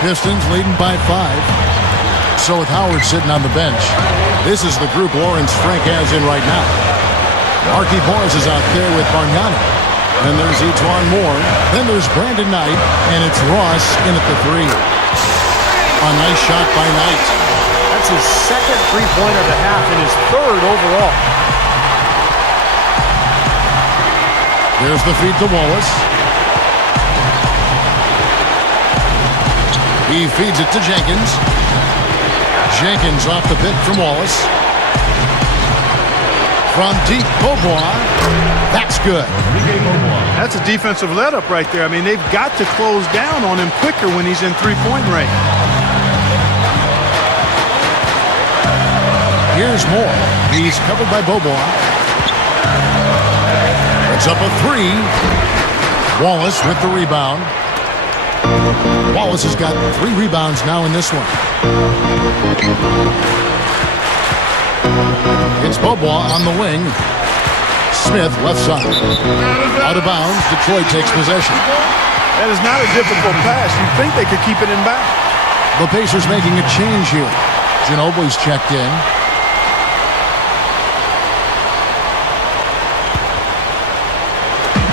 Pistons leading by 5. So with Howard sitting on the bench, this is the group Lawrence Frank has in right now. Markieff Morris is out there with Bargnani. Then there's Etuan Moore. Then there's Brandon Knight. And it's Ross in at the 3. A nice shot by Knight. That's his second three-pointer of the half and his third overall. There's the feed to Wallace. He feeds it to Jenkins. Jenkins off the pick from Wallace. From deep, Beaubois. That's good. That's a defensive let-up right there. I mean, they've got to close down on him quicker when he's in three-point range. Here's Moore. He's covered by Beaubois. It's up a 3. Wallace with the rebound. Wallace has got 3 rebounds now in this one. It's Beaubois on the wing. Smith left side. Out of bounds. Detroit takes possession. That is not a difficult pass. You'd think they could keep it in back. The Pacers making a change here. Ginobili's checked in.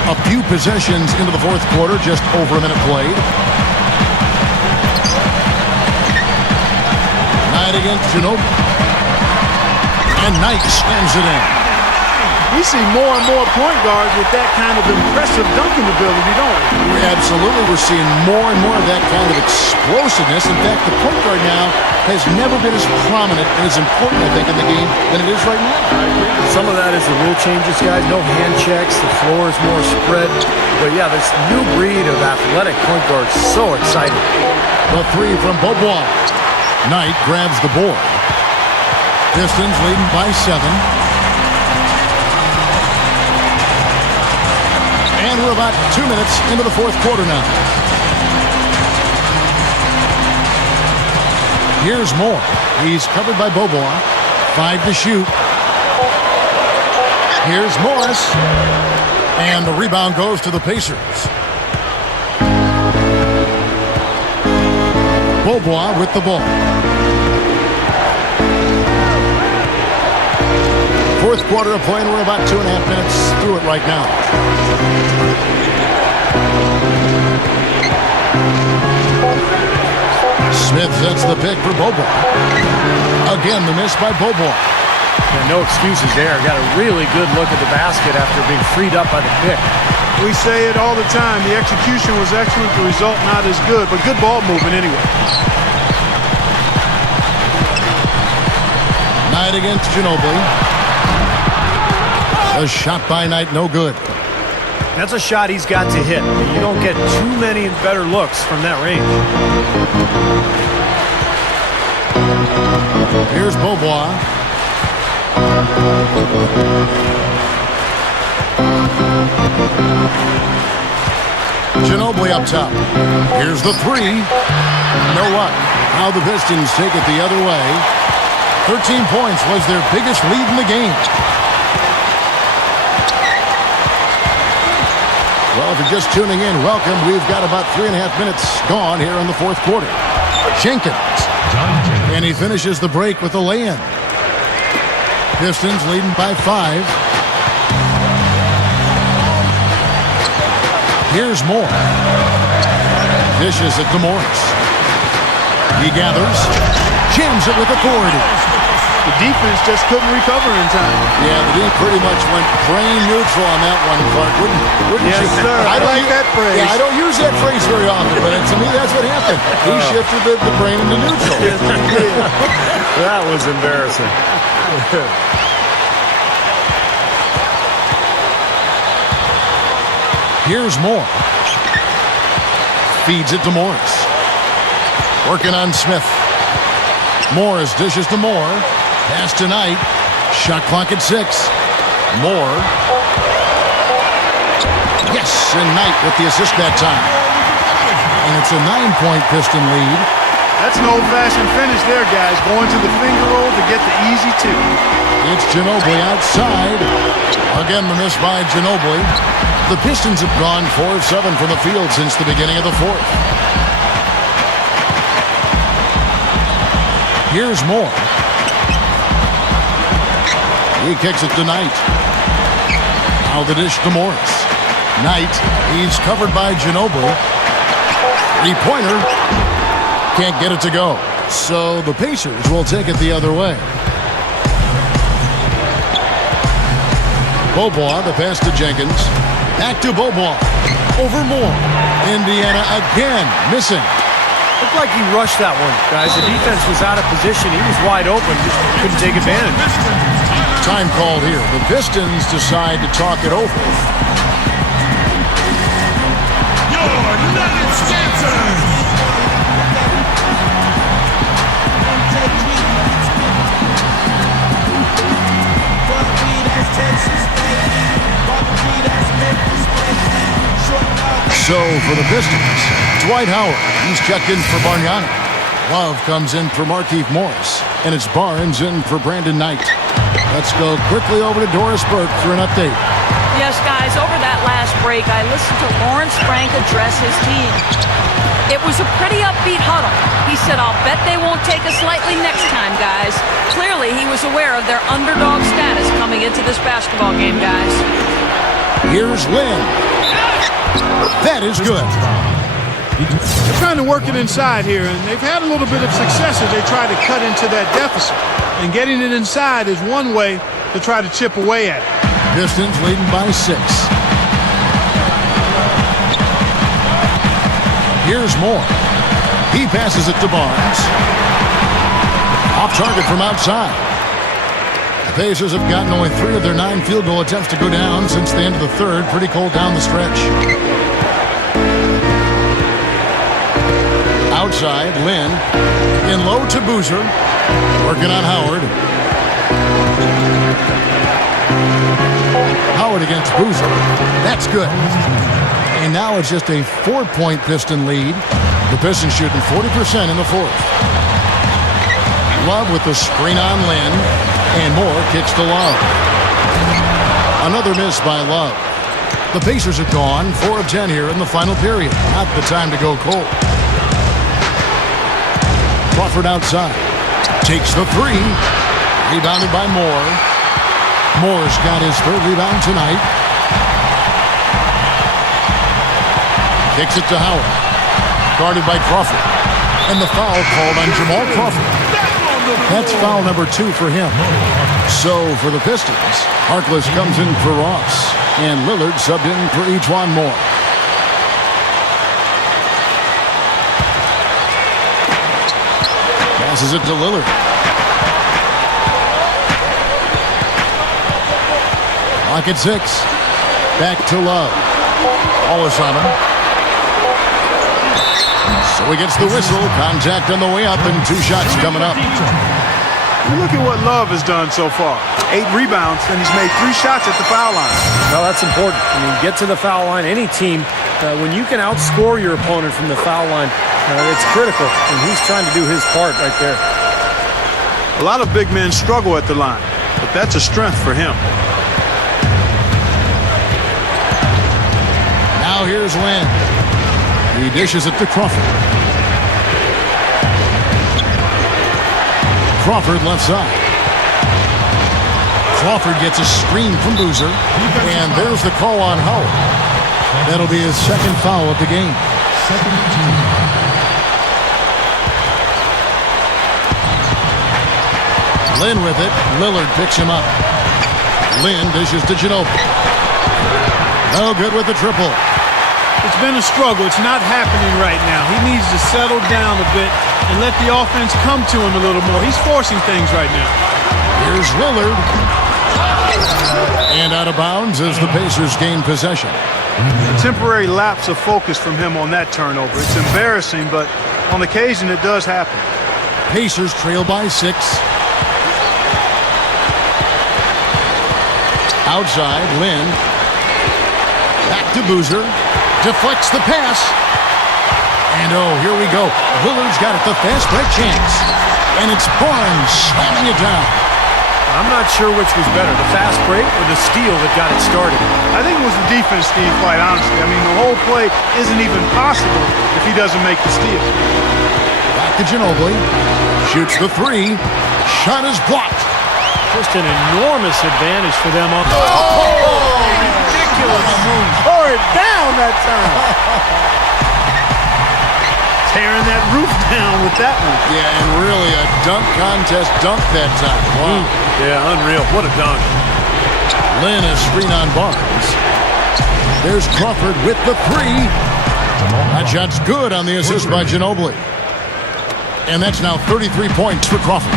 A few possessions into the fourth quarter, just over a minute played. Knight against Ginobili. And Knight slams it in. We see more and more point guards with that kind of impressive dunking ability, don't we? Absolutely. We're seeing more and more of that kind of explosiveness. In fact, the point guard now has never been as prominent and as important, I think, in the game than it is right now. Some of that is the rule changes, guys. No hand checks. The floor is more spread. But, yeah, this new breed of athletic point guard is so exciting. The 3 from Beaubois. Knight grabs the board. Pistons leading by 7. And we're about 2 minutes into the fourth quarter now. Here's Moore. He's covered by Beaubois. 5 to shoot. Here's Morris. And the rebound goes to the Pacers. Beaubois with the ball. Fourth quarter of play, and we're about 2.5 minutes through it right now. Smith sets the pick for Beaubois. Again, the miss by Beaubois. Yeah, no excuses there. Got a really good look at the basket after being freed up by the pick. We say it all the time. The execution was excellent. The result not as good, but good ball movement anyway. Knight against Ginobili. A shot by Knight, no good. That's a shot he's got to hit. You don't get too many better looks from that range. Here's Beaubois. Ginobili up top. Here's the 3. No luck. Now the Pistons take it the other way. 13 points was their biggest lead in the game. Well, if you're just tuning in, welcome. We've got about 3.5 minutes gone here in the fourth quarter. Jenkins. And he finishes the break with a lay-in. Pistons leading by 5. Here's Moore. Dishes it to Morris. He gathers. Jams it with authority. The defense just couldn't recover in time. Yeah, the D pretty much went brain neutral on that one, Clark. Wouldn't yes, you? Sir. I like that phrase. Yeah, I don't use that phrase very often, but to me, that's what happened. He shifted the brain into neutral. Yes, he did. That was embarrassing. Here's Moore. Feeds it to Morris. Working on Smith. Morris dishes to Moore. Pass to Knight. Shot clock at 6. Moore. Yes, and Knight with the assist that time. And it's a 9-point Piston lead. That's an old-fashioned finish there, guys. Going to the finger roll to get the easy 2. It's Ginobili outside. Again, the miss by Ginobili. The Pistons have gone 4 of 7 from the field since the beginning of the fourth. Here's Moore. He kicks it to Knight. Now the dish to Morris. Knight, he's covered by Ginobili. Three-pointer. Can't get it to go. So the Pacers will take it the other way. Beaubois, the pass to Jenkins. Back to Beaubois. Over Moore. Indiana again missing. Looked like he rushed that one, guys. The defense was out of position. He was wide open, just couldn't take advantage. Time called here. The Pistons decide to talk it over. Your United Stanton. So for the Pistons, Dwight Howard, he's checked in for Bargnani. Love comes in for Markieff Morris, and it's Barnes in for Brandon Knight. Let's go quickly over to Doris Burke for an update. Yes, guys, over that last break, I listened to Lawrence Frank address his team. It was a pretty upbeat huddle. He said, I'll bet they won't take us lightly next time, guys. Clearly, he was aware of their underdog status coming into this basketball game, guys. Here's Lynn. That is good. They're trying to work it inside here, and they've had a little bit of success as they try to cut into that deficit. And getting it inside is one way to try to chip away at it. Pistons leading by 6. Here's Moore. He passes it to Barnes. Off target from outside. The Pacers have gotten only 3 of their 9 field goal attempts to go down since the end of the third. Pretty cold down the stretch. Outside, Lynn. In low to Boozer. Working on Howard. Howard against Boozer. That's good. And now it's just a 4-point Piston lead. The Pistons shooting 40% in the fourth. Love with the screen on Lynn. And Moore kicks to Love. Another miss by Love. The Pacers are gone. 4 of 10 here in the final period. Not the time to go cold. Crawford outside. Takes the 3. Rebounded by Moore. Moore's got his 3rd rebound tonight. Kicks it to Howard. Guarded by Crawford. And the foul called on Jamal Crawford. That's foul number 2 for him. So for the Pistons, Harkless comes in for Ross. And Lillard subbed in for Ejuan Moore. Passes it to Lillard. Clock at 6. Back to Love. Wallace on him. So he gets the whistle. Contact on the way up and 2 shots coming up. Look at what Love has done so far. 8 rebounds, and he's made 3 shots at the foul line. Well, that's important. I mean, get to the foul line. Any team, when you can outscore your opponent from the foul line, it's critical, and he's trying to do his part right there. A lot of big men struggle at the line, but that's a strength for him. Now here's Lynn. He dishes it to Crawford. Crawford left side. Crawford gets a screen from Boozer. And there's the call on Howard. That'll be his 2nd foul of the game. Lynn with it. Lillard picks him up. Lynn dishes to Ginobili. No good with the triple. It's been a struggle. It's not happening right now. He needs to settle down a bit and let the offense come to him a little more. He's forcing things right now. Here's Lillard. And out of bounds as the Pacers gain possession. A temporary lapse of focus from him on that turnover. It's embarrassing, but on occasion it does happen. Pacers trail by 6. Outside, Lynn. Back to Boozer. Deflects the pass. And oh, here we go. Lillard's got it, the fast break chance. And it's Barnes slamming it down. I'm not sure which was better, the fast break or the steal that got it started. I think it was the defense, Steve, quite honestly. I mean, the whole play isn't even possible if he doesn't make the steal. Back to Ginobili. Shoots the three. Shot is blocked. Just an enormous advantage for them on the... ridiculous move. Tore it down that time. Tearing that roof down with that one. Yeah, and really a dunk contest dunk that time. Wow. Yeah, unreal. What a dunk. Lynn is screen on Barnes. There's Crawford with the three. That shot's good on the assist by Ginobili. And that's now 33 points for Crawford.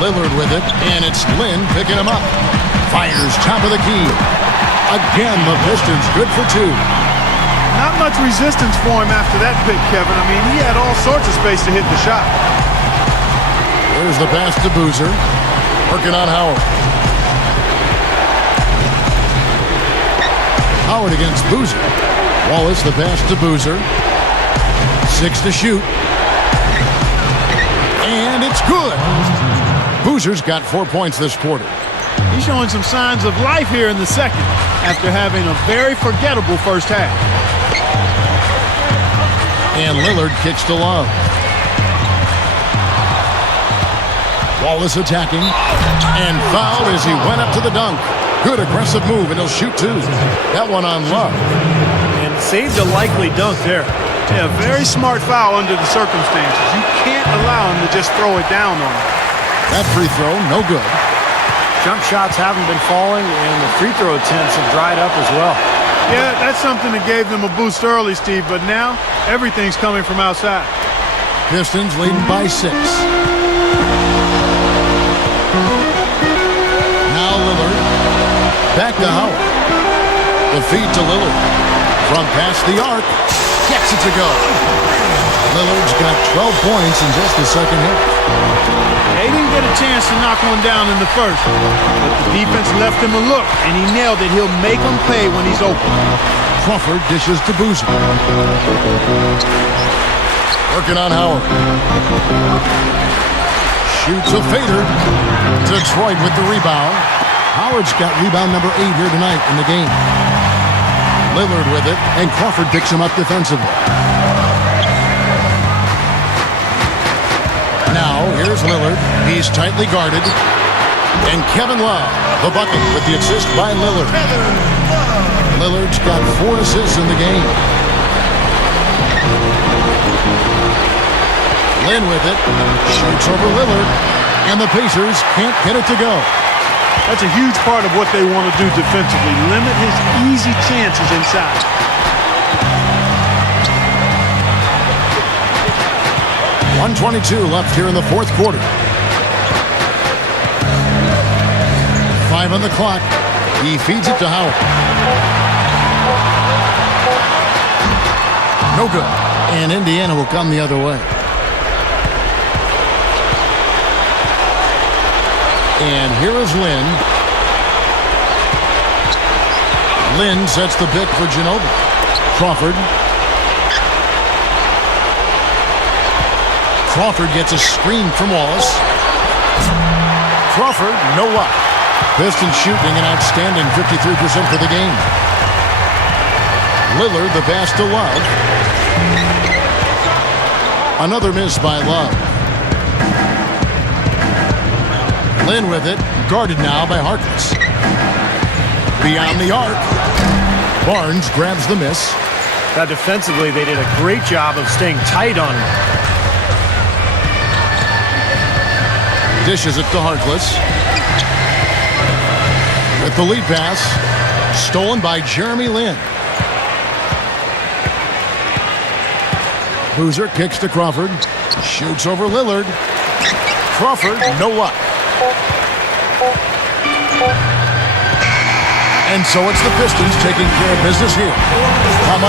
Lillard with it, and it's Lynn picking him up. Fires top of the key. Again, the Pistons good for two. Not much resistance for him after that pick, Kevin. I mean, he had all sorts of space to hit the shot. There's the pass to Boozer. Working on Howard. Howard against Boozer. Wallace, the pass to Boozer. 6 to shoot. And it's good. Boozer's got 4 points this quarter. He's showing some signs of life here in the second after having a very forgettable first half. And Lillard kicks to Love. Wallace attacking. And fouled as he went up to the dunk. Good aggressive move, and he'll shoot two. That one on Love. And saved a likely dunk there. Yeah, very smart foul under the circumstances. You can't allow him to just throw it down on him. That free throw, no good. Jump shots haven't been falling, and the free throw attempts have dried up as well. Yeah, that's something that gave them a boost early, Steve, but now everything's coming from outside. Pistons leading by 6. Now Lillard. Back to Howard. The feed to Lillard. From past the arc. Gets it to go. Lillard's got 12 points in just the second half. They didn't get a chance to knock one down in the first, but the defense left him a look, and he nailed it. He'll make them pay when he's open. Crawford dishes to Boozer. Working on Howard. Shoots a fader. Detroit with the rebound. Howard's got rebound number 8 here tonight in the game. Lillard with it, and Crawford picks him up defensively. Now, here's Lillard. He's tightly guarded. And Kevin Love, the bucket with the assist by Lillard. Lillard's got 4 assists in the game. Lynn with it. Shoots over Lillard. And the Pacers can't get it to go. That's a huge part of what they want to do defensively. Limit his easy chances inside. .122 left here in the fourth quarter. 5 on the clock. He feeds it to Howard. No good. And Indiana will come the other way. And here is Lynn. Lynn sets the pick for Ginobili. Crawford. Crawford gets a screen from Wallace. Crawford, no luck. Pistons shooting an outstanding 53% for the game. Lillard, the pass to Love. Another miss by Love. Lynn with it, guarded now by Harkless. Beyond the arc. Barnes grabs the miss. Now defensively, they did a great job of staying tight on him. Dishes it to Harkless. With the lead pass, stolen by Jeremy Lin. Boozer kicks to Crawford. Shoots over Lillard. Crawford, no luck. And so it's the Pistons taking care of business here. How much